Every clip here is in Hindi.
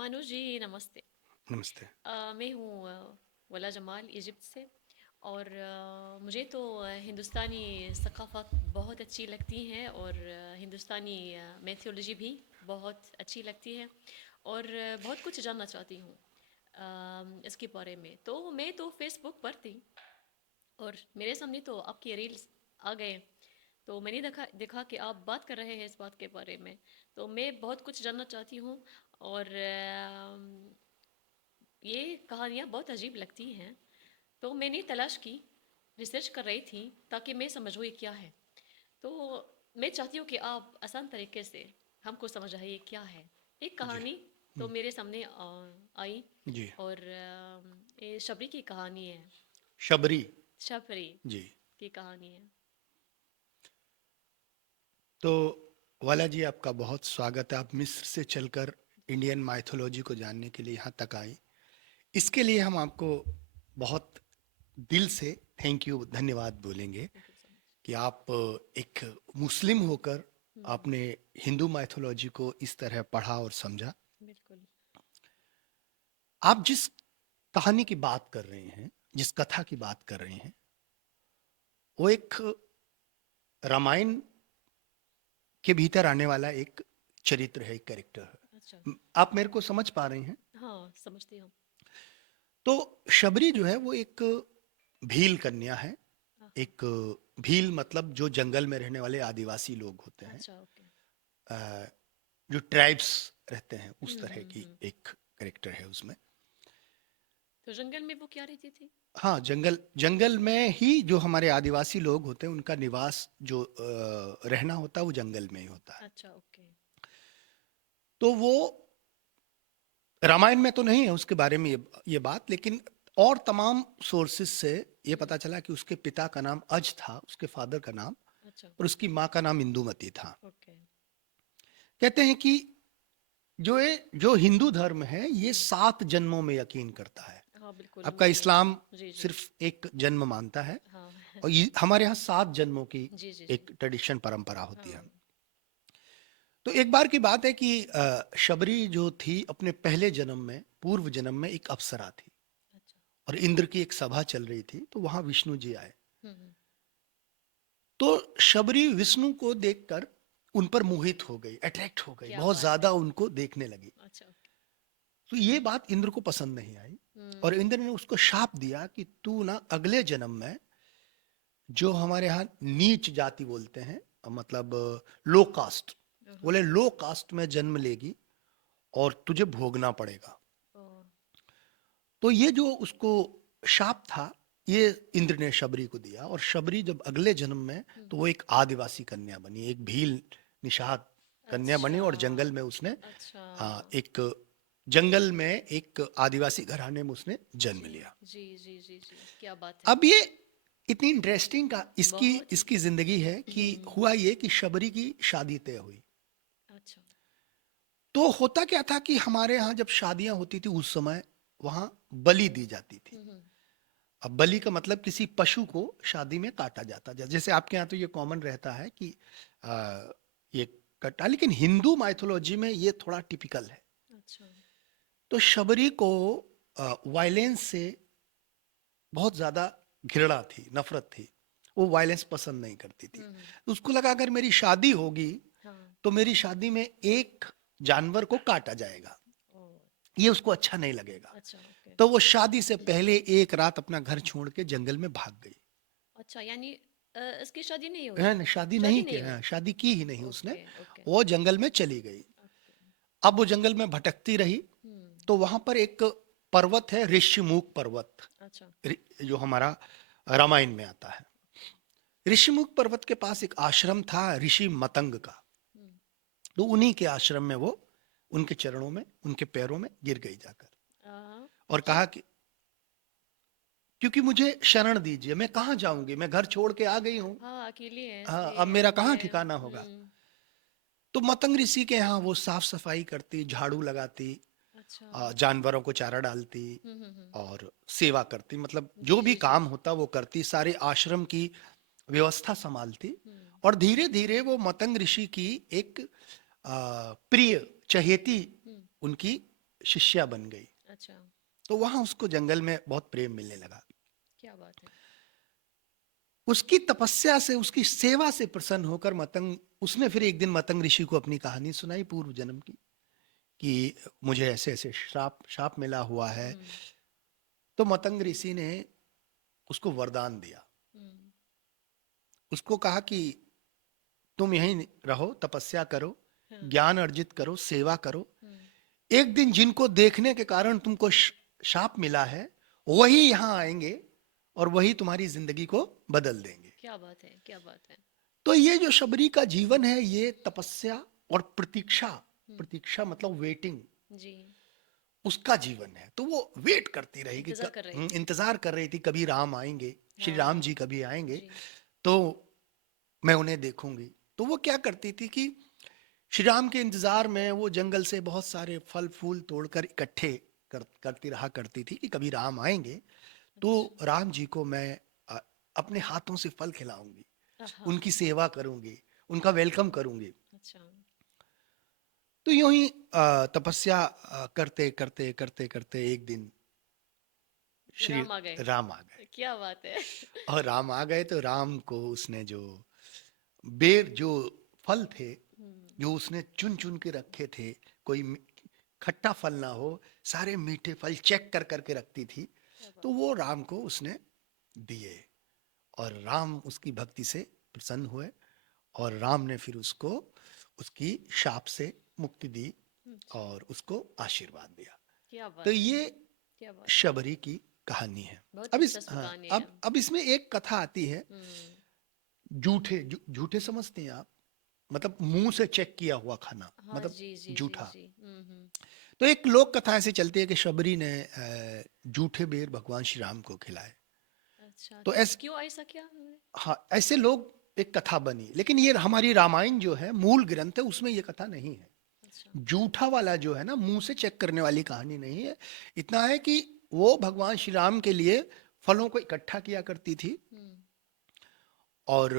मानू जी, नमस्ते। नमस्ते। मैं हूँ वला जमाल, इजिप्ट से। और मुझे तो हिंदुस्तानी सकाफ़त बहुत अच्छी लगती हैं, और हिंदुस्तानी मैथोलॉजी भी बहुत अच्छी लगती है। और बहुत कुछ जानना चाहती हूँ इसके बारे में। तो मैं तो फेसबुक पर थी, और मेरे सामने तो आपके रील्स आ गए। तो मैंने देखा देखा कि आप बात कर रहे हैं इस बात के बारे में। तो मैं बहुत कुछ जानना चाहती हूँ। और ये कहानियाँ बहुत अजीब लगती हैं। तो मैंने तलाश की, रिसर्च कर रही थी, ताकि मैं समझूँ ये क्या है। तो मैं चाहती हूँ कि आप आसान तरीके से हमको समझाइए क्या है एक जी। कहानी। तो हुँ, मेरे सामने आई। जी। और ये शबरी की कहानी है। शबरी। शबरी जी। की कहानी है। तो वाला जी, आपका बहुत स्वागत है। आप मिस्र से चलकर इंडियन माइथोलॉजी को जानने के लिए यहाँ तक आए। इसके लिए हम आपको बहुत दिल से थैंक यू, धन्यवाद बोलेंगे थैंक यू सो मच। कि आप एक मुस्लिम होकर हम्म। आपने हिंदू माइथोलॉजी को इस तरह पढ़ा और समझा। बिल्कुल। आप जिस कहानी की बात कर रहे हैं, जिस कथा की बात कर रहे हैं, वो एक रामायण के भीतर आने वाला एक चरित्र है, एक कैरेक्टर है। अच्छा। आप मेरे को समझ पा रहे हैं? हाँ, समझती हूँ। तो शबरी जो है वो एक भील कन्या है। हाँ हाँ। एक भील मतलब जो जंगल में रहने वाले आदिवासी लोग होते हैं, अच्छा, ओके। अ, जो ट्राइब्स रहते हैं, उस तरह की हम्म। एक कैरेक्टर है उसमें। तो जंगल में वो क्या रहती थी? हाँ, जंगल जंगल में ही जो हमारे आदिवासी लोग होते हैं उनका निवास जो रहना होता है वो जंगल में ही होता है। अच्छा, ओके। तो वो रामायण में तो नहीं है उसके बारे में ये बात, लेकिन और तमाम सोर्सेस से ये हम्म। पता चला कि उसके पिता का नाम अज था, उसके फादर का नाम, अच्छा, और उसकी माँ का नाम इंदुमती था। ओके। कहते हैं कि जो हिंदू धर्म है ये हम्म। 7 जन्मों में यकीन करता है। हाँ, बिल्कुल आपका मैंने इस्लाम सुना। जी जी। सिर्फ एक जन्म मानता है, हाँ। और ये हमारे यहाँ 7 जन्मों की जी जी जी। एक ट्रेडिशन परंपरा होती है। हाँ। तो एक बार की बात है कि शबरी जो थी अपने पहले जन्म में, पूर्व जन्म में एक अप्सरा थी, अच्छा। और इंद्र की एक सभा चल रही थी, तो वहां विष्णु जी आए। हम्म। तो शबरी विष्णु को देखकर उन पर मोहित हो गई, अट्रैक्ट हो गई, क्या बहुत बात ज्यादा है। उनको देखने लगी। अच्छा, ओके। तो ये बात इंद्र को पसंद नहीं आई, और हम्म। इंद्र ने उसको शाप दिया कि तू ना अगले जन्म में, जो हमारे यहाँ नीच जाति बोलते हैं, मतलब लो कास्ट, हाँ। बोले लो कास्ट में जन्म लेगी और तुझे भोगना पड़ेगा। ओ। तो ये जो उसको शाप था, ये इंद्र ने शबरी को दिया, और शबरी जब अगले जन्म में, तो वो एक आदिवासी कन्या बनी, एक भील निषाद कन्या बनी, अच्छा। और जंगल में उसने अच्छा। एक जंगल में एक आदिवासी घराने में उसने जन्म जी लिया। जी जी जी जी, क्या बात है। अब ये इतनी इंटरेस्टिंग का इसकी बहुत ही। इसकी जिंदगी है कि हम्म। हुआ ये कि शबरी की शादी तय हुई। अच्छा। तो होता क्या था कि हमारे यहाँ जब शादियां होती थी उस समय वहां बलि दी जाती थी। हम्म। अब बलि का मतलब किसी पशु को शादी में काटा जाता है। जैसे आपके यहाँ तो ये कॉमन रहता है कि आ, ये कटा, लेकिन हिंदू माइथोलॉजी में ये थोड़ा टिपिकल है। अच्छा। तो शबरी को वायलेंस से बहुत ज्यादा घृणा थी, नफरत थी। वो वायलेंस पसंद नहीं करती थी। हम्म। तो उसको लगा अगर मेरी शादी होगी हाँ। तो मेरी शादी में एक जानवर को काटा जाएगा, ओ। ये उसको अच्छा नहीं लगेगा। अच्छा, ओके। तो वो शादी से पहले एक रात अपना घर छोड़ के जंगल में भाग गई। अच्छा, यानी इसकी शादी नहीं हुई? है ना, शादी शादी नहीं की, नहीं हुई। हाँ, शादी की ही नहीं उसने। ओके ओके वो जंगल में चली गई। ओके। अब वो जंगल में भटकती रही, हम्म। तो वहां पर एक पर्वत है, ऋषिमुख पर्वत, अच्छा। जो हमारा रामायण में आता है। ऋषिमुख पर्वत के पास एक आश्रम था ऋषि मतंग का। हम्म। तो उन्हीं के आश्रम में वो, उनके चरणों में, उनके पैरों में गिर गई जाकर, हाँ। और क्यों? कहा कि क्योंकि मुझे शरण दीजिए, मैं कहाँ जाऊंगी, मैं घर छोड़ के आ गई हूँ। हाँ, अकेली है हाँ, इसलिए अब मेरा कहाँ मुझे। ठिकाना होगा। तो मतंग ऋषि के यहाँ वो साफ सफाई करती, झाड़ू लगाती, अच्छा। जानवरों को चारा डालती, हम्म। और सेवा करती, मतलब जो जी भी जी जी। काम होता वो करती, सारे आश्रम की व्यवस्था संभालती। हम्म। और धीरे धीरे वो मतंग ऋषि की एक प्रिय चहेती हम्म। उनकी शिष्या बन गई। अच्छा, तो वहां उसको जंगल में बहुत प्रेम मिलने लगा। क्या बात है। उसकी तपस्या से, उसकी सेवा से प्रसन्न होकर मतंग, उसने फिर एक दिन मतंग ऋषि को अपनी कहानी सुनाई पूर्व जन्म की, कि मुझे ऐसे ऐसे श्राप शाप मिला हुआ है। हुँ, तो मतंग ऋषि ने उसको वरदान दिया। हुँ, उसको कहा कि तुम यहीं रहो, तपस्या करो, हाँ, ज्ञान अर्जित करो, सेवा करो। हुँ, एक दिन जिनको देखने के कारण तुमको शाप मिला है, वही यहां आएंगे और वही तुम्हारी जिंदगी को बदल देंगे। क्या बात है, क्या बात है। तो ये जो शबरी का जीवन है, ये तपस्या और प्रतीक्षा, हुँ, प्रतीक्षा मतलब वेटिंग, जी, उसका जीवन है। तो वो वेट करती रही कि इंतज़ार कर रही थी। इंतजार कर रही थी कभी राम आएंगे, श्री राम जी हाँ, कभी आएंगे जी, तो मैं उन्हें देखूंगी। तो वो क्या करती थी कि श्री राम के इंतजार में वो जंगल से बहुत सारे फल फूल तोड़कर इकट्ठे करती रहा करती थी कि कभी राम आएंगे तो अच्छा, राम जी को मैं अ, अपने हाथों से फल खिलाऊंगी, हाँ, उनकी सेवा करूंगी, उनका वेलकम करूंगी। अच्छा, तो यूं ही तपस्या करते करते करते करते एक दिन श्री राम आ गए। राम आ गए। क्या बात है। और राम आ गए तो राम को उसने जो बेर, जो फल थे, हुँ, जो उसने चुन चुन के रखे थे, कोई खट्टा फल ना हो, सारे मीठे फल चेक कर करके रखती थी, क्या तो बात है। वो राम को उसने दिए। और राम उसकी भक्ति से प्रसन्न हुए और राम ने फिर उसको उसकी शाप से मुक्ति दी अच्छा, और उसको आशीर्वाद दिया। क्या तो बात है, ये क्या बात है। शबरी की कहानी है। बहुत अब ही इस दिलचस्प हाँ, कहानी है। अब इसमें एक कथा आती है। हुँ, झूठे समझते हैं आप, मतलब मुंह से चेक किया हुआ खाना, हाँ, मतलब जी, जी, जी, झूठा। जी। हुँ, हुँ, तो एक लोक कथा ऐसे चलती है कि शबरी ने झूठे बेर भगवान श्री राम को खिलाए। अच्छा, तो तो ऐस क्यों ऐसा किया उन्होंने? हाँ, ऐसे लोग, एक कथा बनी, लेकिन ये हमारी रामायण जो है मूल ग्रंथ है, उसमें ये कथा नहीं है। अच्छा, जूठा वाला जो है ना, मुंह से चेक करने वाली कहानी नहीं है। इतना है कि वो भगवान श्री राम के लिए फलों को इकट्ठा किया करती थी हुँ, और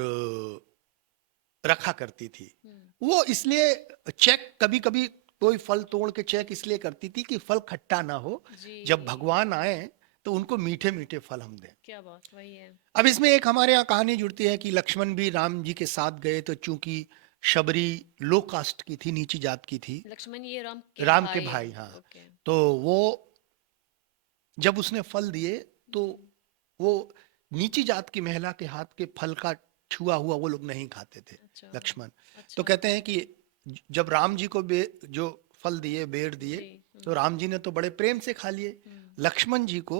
रखा करती थी। हुँ, वो इसलिए चेक कभी कभी कोई फल तोड़ के चेक इसलिए करती थी कि फल खट्टा ना हो, जब जी, भगवान आए तो उनको मीठे मीठे फल हम दें। क्या बात, वही है। अब इसमें एक हमारे यहाँ कहानी जुड़ती है कि लक्ष्मण भी राम जी के साथ गए, तो चूंकि शबरी लो कास्ट की थी, नीची जात की थी, लक्ष्मण ये राम के राम के भाई भाई, हैं, हाँ, ओके। तो वो जब उसने फल दिए तो हुँ, वो नीची जात की महिला के हाथ के फल का छुआ हुआ वो लोग नहीं खाते थे, अच्छा, लक्ष्मण। तो अच्छा, कहते हैं कि जब राम जी को जो फल दिए, बेर दिए, जी, तो हुँ, राम जी ने तो बड़े प्रेम से खा लिए। हुँ, लक्ष्मण जी को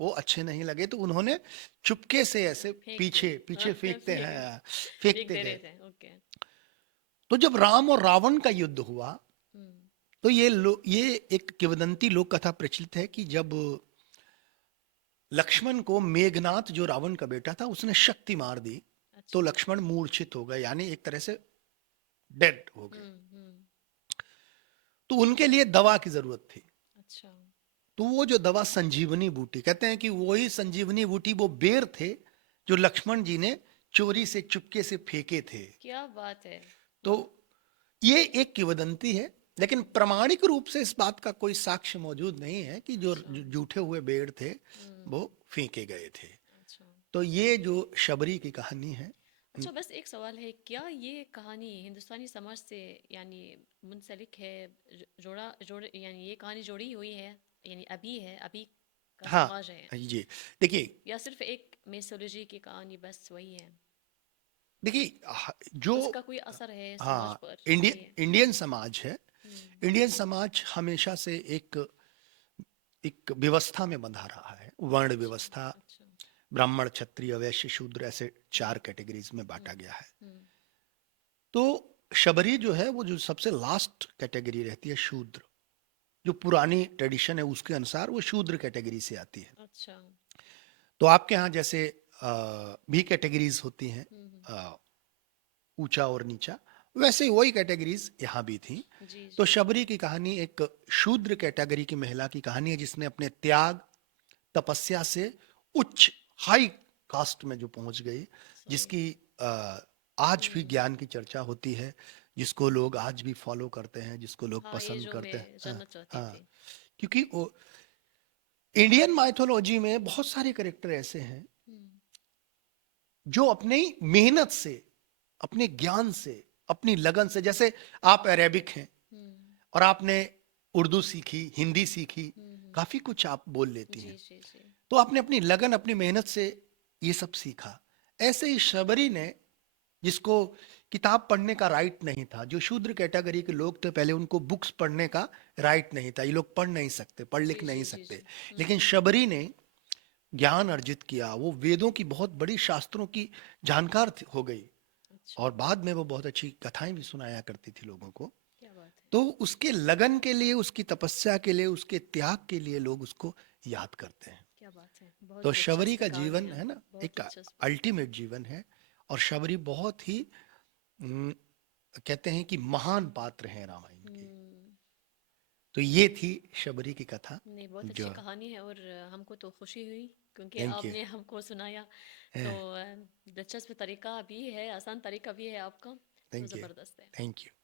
वो अच्छे नहीं लगे, तो उन्होंने चुपके से ऐसे फेंक दिए। पीछे पीछे फेंकते फेंक हैं, फेंक फेंकते दे रहे गए। थे, ओके। तो जब राम और रावण का युद्ध हुआ, हुँ, तो ये एक किंवदंती लोक कथा प्रचलित है कि जब लक्ष्मण को मेघनाथ, जो रावण का बेटा था, उसने शक्ति मार दी, तो अच्छा, लक्ष्मण मूर्छित हो गए, यानी एक तरह से डेड हो गए। हुँ, हुँ, तो उनके लिए दवा की जरूरत थी। अच्छा, तो वो जो दवा संजीवनी बूटी, कहते हैं कि वही संजीवनी बूटी, वो बेर थे जो लक्ष्मण जी ने चोरी से चुपके से फेंके थे। क्या बात है! तो वाह! ये एक किंवदंती है, लेकिन प्रमाणिक रूप से इस बात का कोई साक्ष्य मौजूद नहीं है कि जो अच्छा, जूठे हुए बेर थे हुँ, वो फेंके गए थे। अच्छा। तो ये जो शबरी की कहानी है। अच्छा, बस एक सवाल है, क्या ये कहानी हिंदुस्तानी समाज से यानी मुंसलिक है, यानी ये कहानी जुड़ी हुई है, यानी अभी है, अभी का हाँ, समाज है, ये देखिए, या सिर्फ एक मिथोलॉजी की कहानी बस वही है? देखिए, जो उसका कोई असर है समाज हाँ, पर? इंडियन ये इंडियन समाज है। हुँ, इंडियन समाज हमेशा से एक एक व्यवस्था में बंधा रहा है, वर्ण अच्छा, व्यवस्था। अच्छा, ब्राह्मण, क्षत्रिय, वैश्य, शूद्र, ऐसे हुँ, 4 कैटेगरीज में हुँ, बांटा गया है। हुँ, तो शबरी जो है, वो जो सबसे लास्ट कैटेगरी रहती है, शूद्र, जो पुरानी ट्रेडिशन है उसके अनुसार वो शूद्र कैटेगरी से आती है। अच्छा, तो आपके यहाँ जैसे भी कैटेगरीज होती हैं, हुँ, हुँ, अ, ऊंचा और नीचा, वैसे ही वही कैटेगरीज यहाँ भी थी। जी, तो जी, शबरी की कहानी एक शूद्र कैटेगरी की महिला की कहानी है, जिसने अपने त्याग, तपस्या से उच्च, हाई कास्ट में जो पहुंच गई, सही, जिसकी अ, आज भी हुँ, ज्ञान की चर्चा होती है, जिसको लोग आज भी फॉलो करते हैं, जिसको लोग हाँ, ये पसंद जो करते हैं। मैं हाँ, जानना चाहती हाँ, थी। क्योंकि इंडियन माइथोलॉजी में बहुत सारे कैरेक्टर ऐसे हैं हम्म, जो अपनी मेहनत से, अपने ज्ञान से, अपनी लगन से, जैसे आप अरेबिक हैं हम्म, और आपने उर्दू सीखी, हिंदी सीखी, हम्म, काफी कुछ आप बोल लेती जी हैं, जी जी। तो आपने अपनी लगन, अपनी मेहनत से ये सब सीखा। ऐसे ही शबरी ने, जिसको किताब पढ़ने का राइट नहीं था, जो शूद्र कैटेगरी के लोग थे पहले, उनको बुक्स पढ़ने का राइट नहीं था, ये लोग पढ़ नहीं सकते, पढ़ लिख जी नहीं जी जी सकते। जी। लेकिन शबरी ने ज्ञान अर्जित किया, वो वेदों की बहुत बड़ी, शास्त्रों की जानकार हो गई, अच्छा, और बाद में वो बहुत अच्छी कथाएं भी सुनाया करती थी लोगों को। क्या बात है। तो उसके लगन के लिए, उसकी तपस्या के लिए, उसके त्याग के लिए लोग उसको याद करते हैं। क्या बात है, तो बहुत शबरी दिलचस्प का कहानी जीवन है, है ना, बहुत एक दिलचस्प। अल्टीमेट जीवन है। और शबरी बहुत ही हम्म, कहते हैं कि महान पात्र हैं रामायण के। हम्म, तो ये थी शबरी की कथा। नहीं, बहुत अच्छी जो, कहानी है, और हमको तो खुशी हुई क्योंकि थैंक यू। आपने हमको सुनाया। तो दिलचस्प तरीका भी है, आसान तरीका भी है आपका, तो थैंक यू। ज़बरदस्त है। Thank you.